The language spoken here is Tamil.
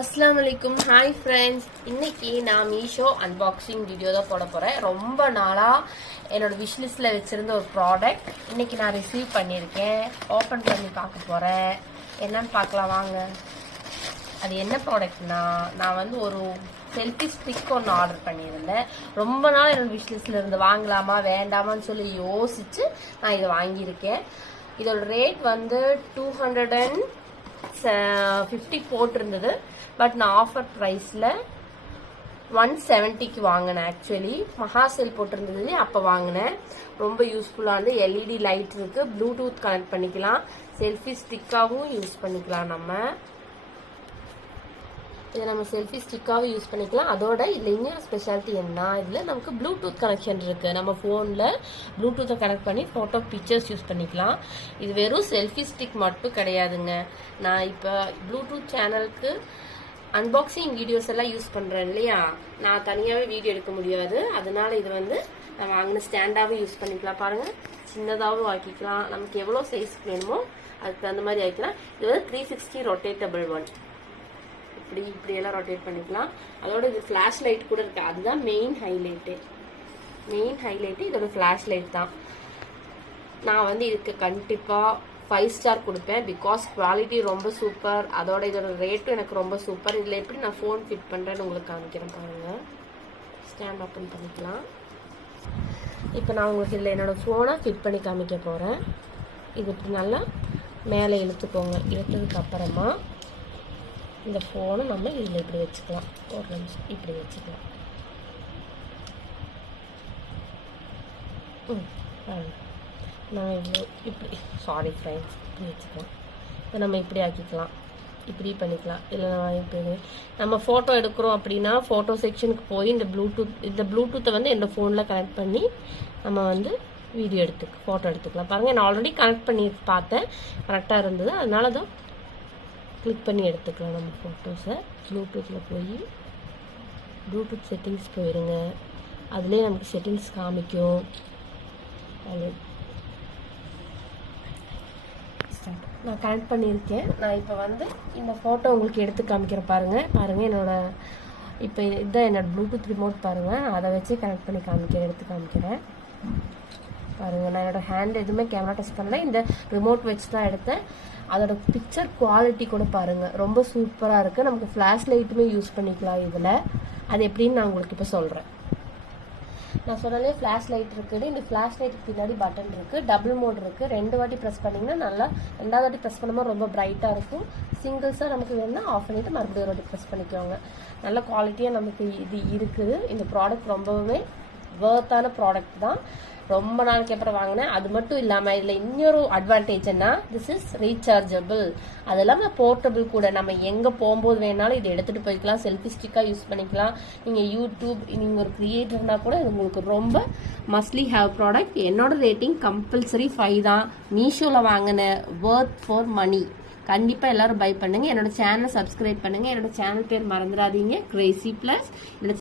அஸ்ஸலாமு அலைக்கும். ஹாய் ஃப்ரெண்ட்ஸ், இன்னைக்கு நான் மீஷோ அன்பாக்சிங் வீடியோ தான் போட போகிறேன். ரொம்ப நாளாக என்னோட விஷ்லிஸ்டில் வச்சுருந்த ஒரு ப்ராடக்ட் இன்னைக்கு நான் ரிசீவ் பண்ணியிருக்கேன். ஓப்பன் பண்ணி பார்க்க போகிறேன். என்னன்னு பார்க்கலாம் வாங்க. அது என்ன ப்ராடக்ட்னா, நான் வந்து ஒரு செல்ஃபி ஸ்டிக் ஒன்று ஆர்டர் பண்ணியிருந்தேன். ரொம்ப நாள் என்னோட விஷ்லிஸ்டில் இருந்து வாங்கலாமா வேண்டாமான்னு சொல்லி யோசித்து நான் இதை வாங்கியிருக்கேன். இதோட ரேட் வந்து 250 போட்டிருந்தது. பட் நான் ஆஃபர் ப்ரைஸில் 170க்கு வாங்கினேன். ஆக்சுவலி மகா சேல் போட்டிருந்தது, அப்போ வாங்கினேன். ரொம்ப யூஸ்ஃபுல்லானது. எல்இடி லைட் இருக்குது, ப்ளூடூத் கனெக்ட் பண்ணிக்கலாம், செல்ஃபி ஸ்டிக்காகவும் யூஸ் பண்ணிக்கலாம். இதை நம்ம செல்ஃபி ஸ்டிக்காகவும் யூஸ் பண்ணிக்கலாம். அதோட இதில் இன்னொரு ஸ்பெஷாலிட்டி என்ன, இதில் நமக்கு ப்ளூடூத் கனெக்ஷன் இருக்குது. நம்ம ஃபோனில் ப்ளூடூத்தை கனெக்ட் பண்ணி ஃபோட்டோ பிக்சர்ஸ் யூஸ் பண்ணிக்கலாம். இது வெறும் செல்ஃபி ஸ்டிக் மட்டும் கிடையாதுங்க. நான் இப்போ ப்ளூடூத் சேனலுக்கு அன்பாக்சிங் வீடியோஸ் எல்லாம் யூஸ் பண்ணுறேன் இல்லையா, நான் தனியாகவே வீடியோ எடுக்க முடியாது. அதனால இது வந்து நான் வாங்கின ஸ்டாண்டாகவும் யூஸ் பண்ணிக்கலாம். பாருங்கள், சின்னதாகவும் ஆக்கிக்கலாம். நமக்கு எவ்வளோ சைஸ்க்கு வேணுமோ அதுக்கு தகுந்த மாதிரி ஆக்கிக்கலாம். இது வந்து 360 ரொட்டேட்டபிள் ஒன். இப்படியெல்லாம் ரொட்டேட் பண்ணிக்கலாம். அதோட இது ஃப்ளாஷ் லைட் கூட இருக்குது. அதுதான் மெயின் ஹைலைட்டு இதோட ஃப்ளாஷ் லைட் தான். நான் வந்து இதுக்கு கண்டிப்பாக 5 ஸ்டார் கொடுப்பேன். பிகாஸ் குவாலிட்டி ரொம்ப சூப்பர். அதோட இதோட ரேட்டும் எனக்கு ரொம்ப சூப்பர். இதில் எப்படி நான் ஃபோன் ஃபிட் பண்ணுறேன்னு உங்களுக்கு காமிக்கிறேன் பாருங்கள். ஸ்டாண்ட் ஓப்பன் பண்ணிக்கலாம். இப்போ நான் உங்களுக்கு இதில் என்னோடய ஃபோனை ஃபிட் பண்ணி காமிக்க போகிறேன். இது இப்படி நல்லா மேலே இழுத்துக்கோங்க. இழுத்ததுக்கு அப்புறமா இந்த ஃபோனை நம்ம இதில் இப்படி வச்சுக்கலாம். ஒரு நிமிஷம் இப்படி வச்சுக்கலாம். நான் இவ்வளோ இப்படி ஃப்ரெண்ட்ஸ் இப்படி வச்சுக்கலாம். இப்போ நம்ம இப்படி ஆக்கிக்கலாம், இப்படி பண்ணிக்கலாம். இல்லை நம்ம ஃபோட்டோ எடுக்கிறோம் அப்படின்னா ஃபோட்டோ செக்ஷனுக்கு போய் இந்த ப்ளூடூத்தை வந்து என்னோடய ஃபோனில் கனெக்ட் பண்ணி நம்ம வந்து ஃபோட்டோ எடுத்துக்கலாம். பாருங்கள், நான் ஆல்ரெடி கனெக்ட் பண்ணி பார்த்தேன், கரெக்டாக இருந்தது. அதனால தான் கிளிக் பண்ணி எடுத்துக்கலாம் நம்ம ஃபோட்டோஸை. ப்ளூடூத்தில் போய் ப்ளூடூத் செட்டிங்ஸ் போயிடுங்க. அதுலேயே நமக்கு செட்டிங்ஸ் காமிக்கும். அது நான் கனெக்ட் பண்ணியிருக்கேன். நான் இப்போ வந்து இந்த ஃபோட்டோ உங்களுக்கு எடுத்து காமிக்கிறேன். பாருங்கள் இப்போ இதுதான் என்னோடய ப்ளூடூத் ரிமோட். பாருங்கள், நான் அதை வச்சு கனெக்ட் பண்ணி எடுத்து காமிக்கிறேன். பாருங்கள், நான் என்னோடய ஹேண்ட் எதுவுமே கேமரா டச் பண்ணல, இந்த ரிமோட் வச்சு தான் எடுத்தேன். அதோட பிக்சர் குவாலிட்டி கூட பாருங்கள், ரொம்ப சூப்பராக இருக்குது. நமக்கு ஃப்ளாஷ் லைட்டுமே யூஸ் பண்ணிக்கலாம் இதில். அது எப்படின்னு நான் உங்களுக்கு இப்போ சொல்கிறேன். நான் சொன்னாலே ஃப்ளாஷ் லைட் இருக்குது. இந்த ஃப்ளாஷ் லைட்டுக்கு பின்னாடி பட்டன் இருக்குது. டபுள் மோட் இருக்குது. 2 வாட்டி ப்ரெஸ் பண்ணிங்கன்னா நல்லா, 2வது வாட்டி ப்ரெஸ் பண்ணும்போது ரொம்ப பிரைட்டாக இருக்கும். சிங்கிள்ஸாக நமக்கு வேணும்னா ஆஃப் பண்ணிவிட்டு மறுபடியும் ஒரு வாட்டி ப்ரெஸ் பண்ணிக்கோங்க. நல்ல குவாலிட்டியாக நமக்கு இது இருக்குது. இந்த ப்ராடக்ட் ரொம்பவே வர்த்தான ப்ராடக்ட் தான். ரொம்ப நாளைக்கு அப்புறம் வாங்கினேன். அது மட்டும் இல்லாமல் இதில் இன்னொரு அட்வான்டேஜ் என்ன, திஸ் இஸ் ரீசார்ஜபிள். அது இல்லாமல் போர்ட்டபிள் கூட. நம்ம எங்கே போகும்போது வேணாலும் இதை எடுத்துகிட்டு போய்க்கலாம். செல்ஃபி ஸ்டிக்காக யூஸ் பண்ணிக்கலாம். நீங்கள் யூடியூப், நீங்கள் ஒரு க்ரியேட்டர்னா கூட இது உங்களுக்கு ரொம்ப மஸ்ட்லி ஹேவ் ப்ராடக்ட். என்னோட ரேட்டிங் கம்பல்சரி 5 தான். மீஷோவில் வாங்கின வர்த் ஃபார் மணி. கண்டிப்பாக எல்லாரும் பை பண்ணுங்கள். என்னோட சேனலை சப்ஸ்கிரைப் பண்ணுங்கள். என்னோட சேனல் பேர் மறந்துடாதீங்க, கிரேசி ப்ளஸ்.